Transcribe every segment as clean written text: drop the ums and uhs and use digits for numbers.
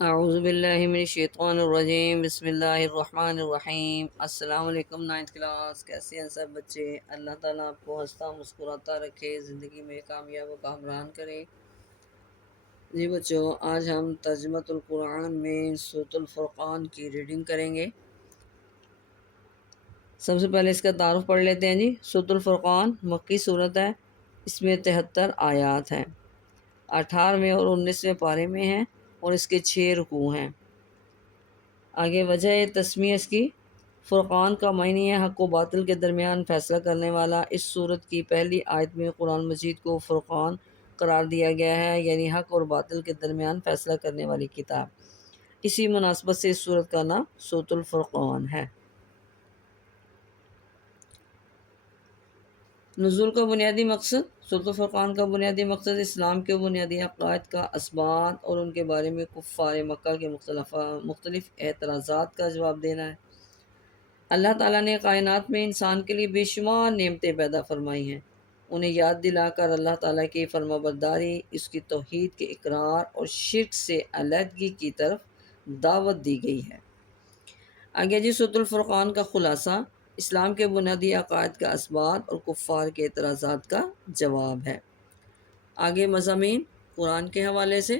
اعوذ باللہ من الشیطان الرجیم، بسم اللہ الرحمن الرحیم۔ السلام علیکم نائنتھ کلاس، کیسے ہیں سب بچے؟ اللہ تعالیٰ آپ کو ہنستا مسکراتا رکھے، زندگی میں کامیاب و کامران کرے۔ جی بچوں، آج ہم ترجمۃ القرآن میں سورۃ الفرقان کی ریڈنگ کریں گے۔ سب سے پہلے اس کا تعارف پڑھ لیتے ہیں۔ جی، سورۃ الفرقان مکی صورت ہے، اس میں 73 آیات ہیں، 18ویں اور 19ویں پارے میں ہیں، اور اس کے 6 رکوع ہیں۔ آگے وجہ تسمیہ اس کی فرقان کا معنی ہے حق و باطل کے درمیان فیصلہ کرنے والا۔ اس صورت کی پہلی آیت میں قرآن مجید کو فرقان قرار دیا گیا ہے، یعنی حق اور باطل کے درمیان فیصلہ کرنے والی کتاب۔ اسی مناسبت سے اس صورت کا نام سورۃ الفرقان ہے۔ نزول کا بنیادی مقصد۔ سورۃ الفرقان کا بنیادی مقصد اسلام کے بنیادی عقائد کا اثبات اور ان کے بارے میں کفار مکہ کے مختلف اعتراضات کا جواب دینا ہے۔ اللہ تعالیٰ نے کائنات میں انسان کے لیے بے شمار نعمتیں پیدا فرمائی ہیں۔ انہیں یاد دلا کر اللہ تعالیٰ کی فرما برداری، اس کی توحید کے اقرار اور شرک سے علیحدگی کی طرف دعوت دی گئی ہے۔ آگے جی، سورۃ الفرقان کا خلاصہ اسلام کے بنیادی عقائد کا اثبات اور کفار کے اعتراضات کا جواب ہے۔ آگے مضامین قرآن کے حوالے سے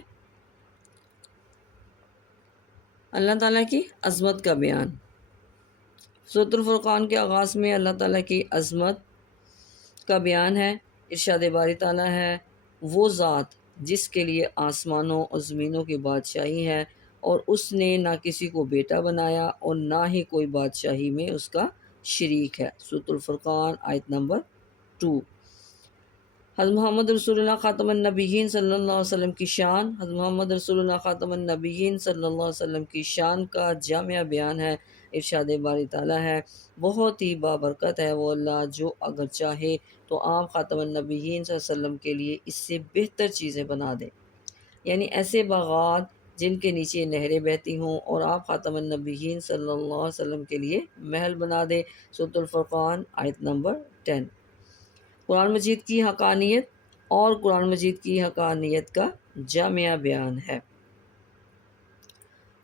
اللہ تعالیٰ کی عظمت کا بیان۔ سورۃ الفرقان کے آغاز میں اللہ تعالیٰ کی عظمت کا بیان ہے۔ ارشاد باری تعالیٰ ہے، وہ ذات جس کے لیے آسمانوں اور زمینوں کی بادشاہی ہے، اور اس نے نہ کسی کو بیٹا بنایا اور نہ ہی کوئی بادشاہی میں اس کا شریک ہے۔ سورۃ الفرقان آیت نمبر 2۔ حضرت محمد رسول اللہ خاتم النبیین صلی اللہ علیہ وسلم کی شان۔ حضرت محمد رسول اللہ خاتم النبیین صلی اللہ علیہ وسلم کی شان کا جامع بیان ہے۔ ارشاد باری تعالیٰ ہے، بہت ہی بابرکت ہے وہ اللہ جو اگر چاہے تو آپ خاتم النبیین صلی اللہ علیہ وسلم کے لیے اس سے بہتر چیزیں بنا دے، یعنی ایسے باغات جن کے نیچے نہریں بہتی ہوں، اور آپ خاتم النبیین صلی اللہ علیہ وسلم کے لیے محل بنا دے۔ سورۃ الفرقان آیت نمبر 10۔ قرآن مجید کی حقانیت اور قرآن مجید کی حقانیت کا جامع بیان ہے۔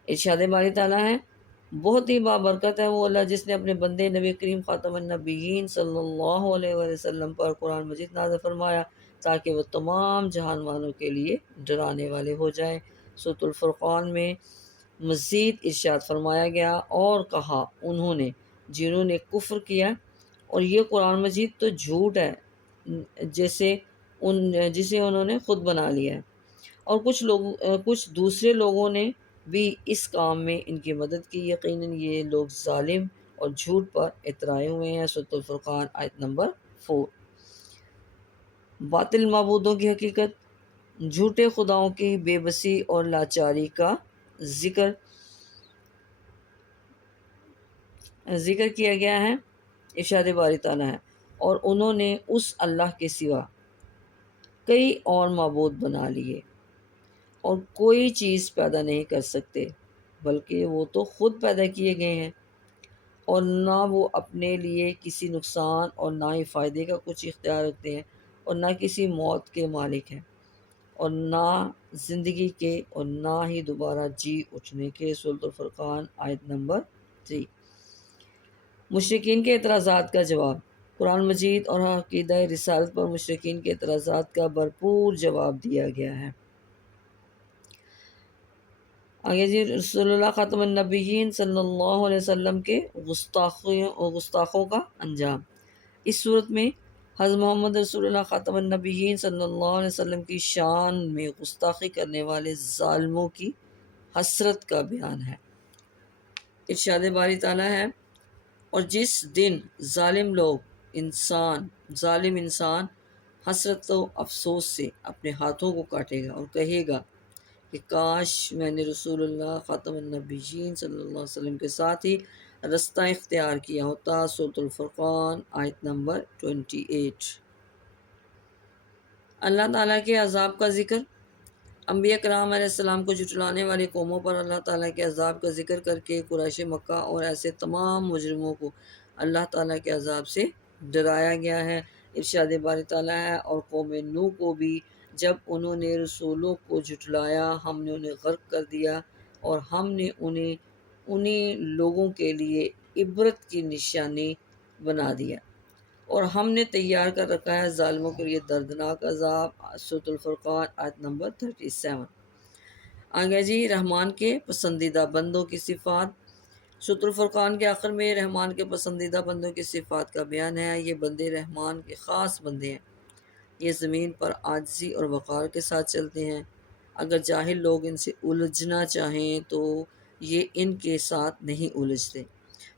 ارشاد باری تعالیٰ ہے، بہت ہی بابرکت ہے وہ اللہ جس نے اپنے بندے نبی کریم خاتم النبیین صلی اللہ علیہ وسلم پر قرآن مجید نازل فرمایا تاکہ وہ تمام جہان والوں کے لیے ڈرانے والے ہو جائیں۔ سورۃ الفرقان میں مزید ارشاد فرمایا گیا، اور کہا انہوں نے جنہوں نے کفر کیا، اور یہ قرآن مجید تو جھوٹ ہے جسے انہوں نے خود بنا لیا ہے، اور کچھ دوسرے لوگوں نے بھی اس کام میں ان کی مدد کی، یقیناً یہ لوگ ظالم اور جھوٹ پر اترائے ہوئے ہیں۔ سورۃ الفرقان آیت نمبر 4۔ باطل معبودوں کی حقیقت، جھوٹے خداؤں کی بے بسی اور لاچاری کا ذکر کیا گیا ہے۔ ارشاد باری تعالیٰ ہے، اور انہوں نے اس اللہ کے سوا کئی اور معبود بنا لیے، اور کوئی چیز پیدا نہیں کر سکتے بلکہ وہ تو خود پیدا کیے گئے ہیں، اور نہ وہ اپنے لیے کسی نقصان اور نہ ہی فائدے کا کچھ اختیار رکھتے ہیں، اور نہ کسی موت کے مالک ہیں، اور نہ زندگی کے، اور نہ ہی دوبارہ جی اٹھنے کے۔ سورۃ الفرقان آیت نمبر 3۔ مشرکین کے اعتراضات کا جواب۔ قرآن مجید اور عقیدہ رسالت پر مشرکین کے اعتراضات کا بھرپور جواب دیا گیا ہے۔ آگے جی، رسول اللہ خاتم النبیین صلی اللہ علیہ وسلم کے گستاخوں کا انجام۔ اس صورت میں حضرت محمد رسول اللہ خاتم النبیین صلی اللہ علیہ وسلم کی شان میں گستاخی کرنے والے ظالموں کی حسرت کا بیان ہے۔ ارشاد باری تعالیٰ ہے، اور جس دن ظالم انسان حسرت و افسوس سے اپنے ہاتھوں کو کاٹے گا اور کہے گا کہ کاش میں نے رسول اللہ خاتم النبیین صلی اللہ علیہ وسلم کے ساتھ ہی رستہ اختیار کیا ہوتا۔ سورۃ الفرقان آیت نمبر 28۔ اللہ تعالیٰ کے عذاب کا ذکر۔ انبیاء کرام علیہ السلام کو جھٹلانے والی قوموں پر اللہ تعالیٰ کے عذاب کا ذکر کر کے قریش مکہ اور ایسے تمام مجرموں کو اللہ تعالیٰ کے عذاب سے ڈرایا گیا ہے۔ ارشاد باری تعالیٰ ہے، اور قوم نوح کو بھی جب انہوں نے رسولوں کو جھٹلایا ہم نے انہیں غرق کر دیا، اور ہم نے انہیں لوگوں کے لیے عبرت کی نشانی بنا دیا، اور ہم نے تیار کر رکھا ہے ظالموں کے لیے دردناک عذاب۔ سورۃ الفرقان آیت نمبر 37۔ آگے جی، رحمان کے پسندیدہ بندوں کی صفات۔ سورۃ الفرقان کے آخر میں رحمان کے پسندیدہ بندوں کی صفات کا بیان ہے۔ یہ بندے رحمان کے خاص بندے ہیں، یہ زمین پر عاجزی اور وقار کے ساتھ چلتے ہیں۔ اگر جاہل لوگ ان سے الجھنا چاہیں تو یہ ان کے ساتھ نہیں الجھتے،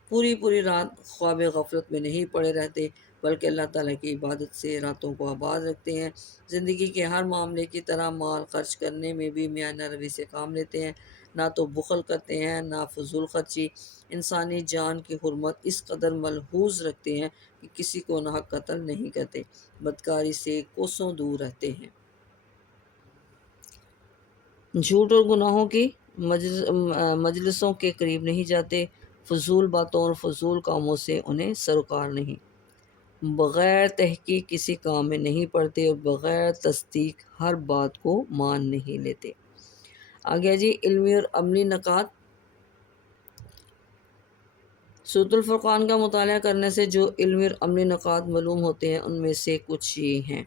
پوری رات خواب غفلت میں نہیں پڑے رہتے، بلکہ اللہ تعالیٰ کی عبادت سے راتوں کو آباد رکھتے ہیں۔ زندگی کے ہر معاملے کی طرح مال خرچ کرنے میں بھی میانہ روی سے کام لیتے ہیں، نہ تو بخل کرتے ہیں نہ فضول خرچی۔ انسانی جان کی حرمت اس قدر ملحوظ رکھتے ہیں کہ کسی کو ناحق قتل نہیں کرتے، بدکاری سے کوسوں دور رہتے ہیں، جھوٹ اور گناہوں کی مجلسوں کے قریب نہیں جاتے، فضول باتوں اور فضول کاموں سے انہیں سروکار نہیں، بغیر تحقیق کسی کام میں نہیں پڑتے اور بغیر تصدیق ہر بات کو مان نہیں لیتے۔ آگے جی، علمی اور عملی نکات۔ سورۃ الفرقان کا مطالعہ کرنے سے جو علمی اور عملی نکات معلوم ہوتے ہیں ان میں سے کچھ یہ ہیں۔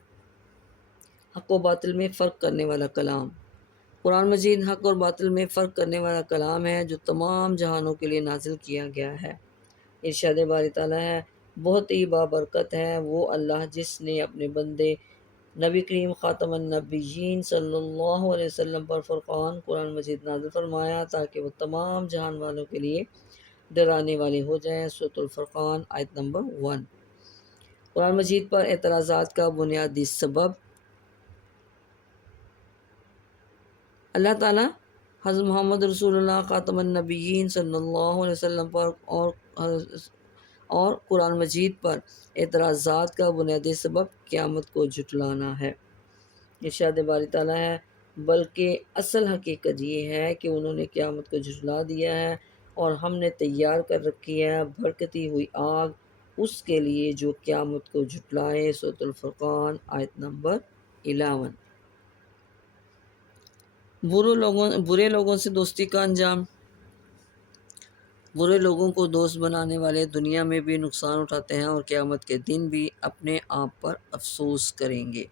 حق و باطل میں فرق کرنے والا کلام۔ قرآن مجید حق اور باطل میں فرق کرنے والا کلام ہے جو تمام جہانوں کے لیے نازل کیا گیا ہے۔ ارشاد باری تعالیٰ ہے، بہت ہی بابرکت ہے وہ اللہ جس نے اپنے بندے نبی کریم خاتم النبیین صلی اللہ علیہ وسلم پر فرقان قرآن مجید نازل فرمایا تاکہ وہ تمام جہان والوں کے لیے ڈرانے والے ہو جائیں۔ سورۃ الفرقان آیت نمبر 1۔ قرآن مجید پر اعتراضات کا بنیادی سبب اللہ تعالیٰ حضرت محمد رسول اللہ خاتم النبیین صلی اللہ علیہ وسلم پر اور قرآن مجید پر اعتراضات کا بنیادی سبب قیامت کو جھٹلانا ہے۔ ارشاد باری تعالیٰ ہے، بلکہ اصل حقیقت یہ ہے کہ انہوں نے قیامت کو جھٹلا دیا ہے اور ہم نے تیار کر رکھی ہے بھڑکتی ہوئی آگ اس کے لیے جو قیامت کو جھٹلائے۔ سورۃ الفرقان آیت نمبر 11۔ برے لوگوں سے دوستی کا انجام۔ برے لوگوں کو دوست بنانے والے دنیا میں بھی نقصان اٹھاتے ہیں اور قیامت کے دن بھی اپنے آپ پر افسوس کریں گے۔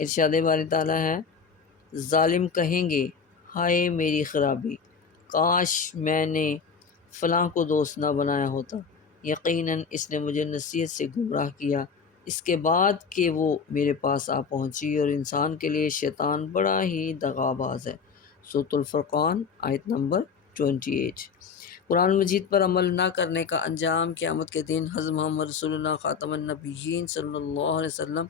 ارشاد باری تعالیٰ ہے، ظالم کہیں گے، ہائے میری خرابی، کاش میں نے فلاں کو دوست نہ بنایا ہوتا، یقیناً اس نے مجھے نصیحت سے گمراہ کیا، اس کے بعد کہ وہ میرے پاس آ پہنچی، اور انسان کے لیے شیطان بڑا ہی دغاباز ہے۔ سورۃ الفرقان آیت نمبر 28۔ قرآن مجید پر عمل نہ کرنے کا انجام۔ قیامت کے دن حضرت محمد رسول اللہ خاتم النبیین صلی اللہ علیہ وسلم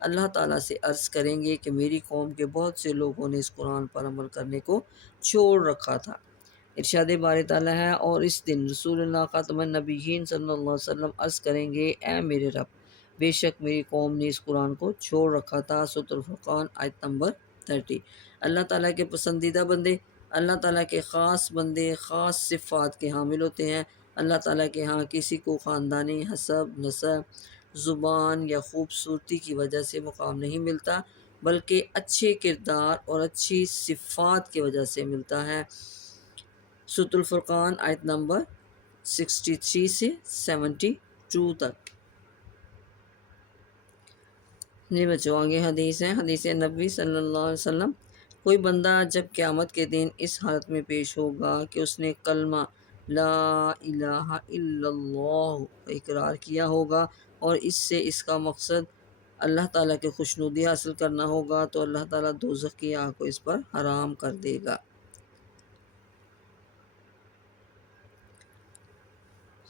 اللہ تعالیٰ سے عرض کریں گے کہ میری قوم کے بہت سے لوگوں نے اس قرآن پر عمل کرنے کو چھوڑ رکھا تھا۔ ارشاد باری تعالیٰ ہے، اور اس دن رسول اللہ خاتم النبیین صلی اللہ علیہ وسلم عرض کریں گے، اے میرے رب، بے شک میری قوم نے اس قرآن کو چھوڑ رکھا تھا۔ سورۃ الفرقان آیت نمبر 30۔ اللہ تعالیٰ کے پسندیدہ بندے، اللہ تعالیٰ کے خاص بندے خاص صفات کے حامل ہوتے ہیں۔ اللہ تعالیٰ کے ہاں کسی کو خاندانی حسب، نسب، زبان یا خوبصورتی کی وجہ سے مقام نہیں ملتا، بلکہ اچھے کردار اور اچھی صفات کی وجہ سے ملتا ہے۔ سورۃ الفرقان آیت نمبر 63 سے 72 تک۔ جی بچوں، آگے حدیث ہے، حدیث نبوی صلی اللہ علیہ وسلم، کوئی بندہ جب قیامت کے دن اس حالت میں پیش ہوگا کہ اس نے کلمہ لا الہ الا اللہ کا اقرار کیا ہوگا اور اس سے اس کا مقصد اللہ تعالیٰ کی خوشنودی حاصل کرنا ہوگا، تو اللہ تعالیٰ دوزخ کی آگ کو اس پر حرام کر دے گا۔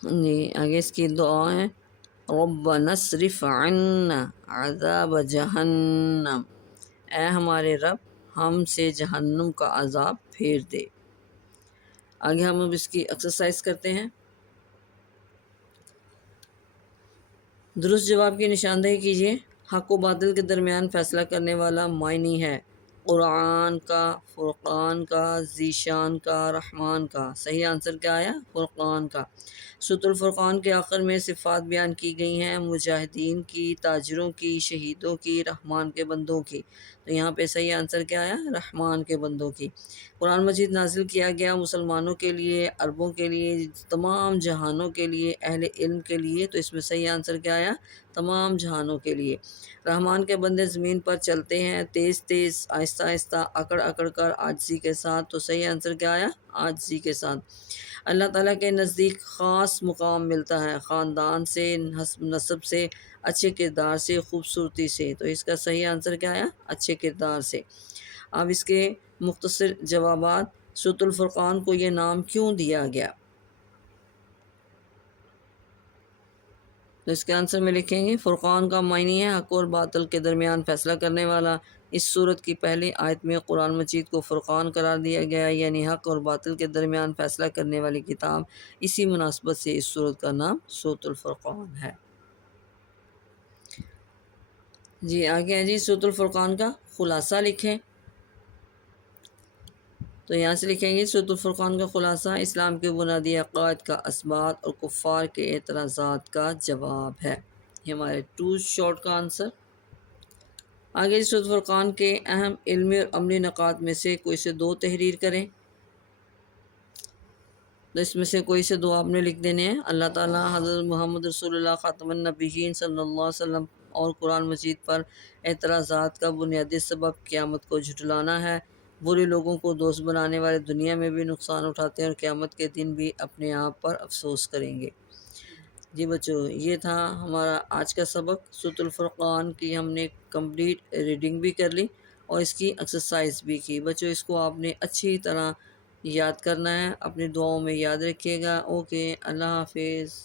جی آگے اس کی دعا ہے، ربنا اصرف عنا عذاب جہنم، اے ہمارے رب ہم سے جہنم کا عذاب پھیر دے۔ آگے ہم اب اس کی ایکسرسائز کرتے ہیں۔ درست جواب کی نشاندہی کیجیے۔ حق و باطل کے درمیان فیصلہ کرنے والا معنی ہے، قرآن کا، فرقان کا، ذیشان کا، رحمان کا۔ صحیح آنسر کیا آیا؟ فرقان کا۔ سورۃ الفرقان کے آخر میں صفات بیان کی گئی ہیں مجاہدین کی، تاجروں کی، شہیدوں کی، رحمان کے بندوں کی۔ تو یہاں پہ صحیح آنسر کیا آیا؟ رحمان کے بندوں کی۔ قرآن مجید نازل کیا گیا مسلمانوں کے لیے، عربوں کے لیے، تمام جہانوں کے لیے، اہل علم کے لیے۔ تو اس میں صحیح آنسر کیا آیا؟ تمام جہانوں کے لیے۔ رحمان کے بندے زمین پر چلتے ہیں تیز تیز، آہستہ آہستہ، اکڑ اکڑ کر، عاجزی کے ساتھ۔ تو صحیح آنسر کیا آیا؟ عاجزی کے ساتھ۔ اللہ تعالیٰ کے نزدیک خاص مقام ملتا ہے خاندان سے، نسب سے، اچھے کردار سے، خوبصورتی سے۔ تو اس کا صحیح آنسر کیا آیا؟ اچھے کردار سے۔ اب اس کے مختصر جوابات۔ سورۃ الفرقان کو یہ نام کیوں دیا گیا؟ تو اس کے آنسر میں لکھیں گے فرقان کا معنی ہے حق اور باطل کے درمیان فیصلہ کرنے والا۔ اس صورت کی پہلی آیت میں قرآن مجید کو فرقان قرار دیا گیا، یعنی حق اور باطل کے درمیان فیصلہ کرنے والی کتاب۔ اسی مناسبت سے اس صورت کا نام سورۃ الفرقان ہے۔ جی آگے ہیں جی سورۃ الفرقان کا خلاصہ لکھیں۔ تو یہاں سے لکھیں گے سورۃ الفرقان کا خلاصہ اسلام کے بنیادی عقائد کا اثبات اور کفار کے اعتراضات کا جواب ہے۔ یہ ہمارے 2 شارٹ کا آنسر۔ آگے سورۃ الفرقان کے اہم علمی اور عملی نکات میں سے کوئی سے 2 تحریر کریں۔ تو اس میں سے کوئی سے 2 آپ نے لکھ دینے ہیں۔ اللہ تعالیٰ حضرت محمد رسول اللہ خاتم النبیین صلی اللہ علیہ وسلم اور قرآن مجید پر اعتراضات کا بنیادی سبب قیامت کو جھٹلانا ہے۔ برے لوگوں کو دوست بنانے والے دنیا میں بھی نقصان اٹھاتے ہیں اور قیامت کے دن بھی اپنے آپ پر افسوس کریں گے۔ جی بچوں یہ تھا ہمارا آج کا سبق۔ سورۃ الفرقان کی ہم نے کمپلیٹ ریڈنگ بھی کر لی اور اس کی ایکسرسائز بھی کی۔ بچوں اس کو آپ نے اچھی طرح یاد کرنا ہے، اپنی دعاؤں میں یاد رکھیے گا۔ اوکے، اللہ حافظ۔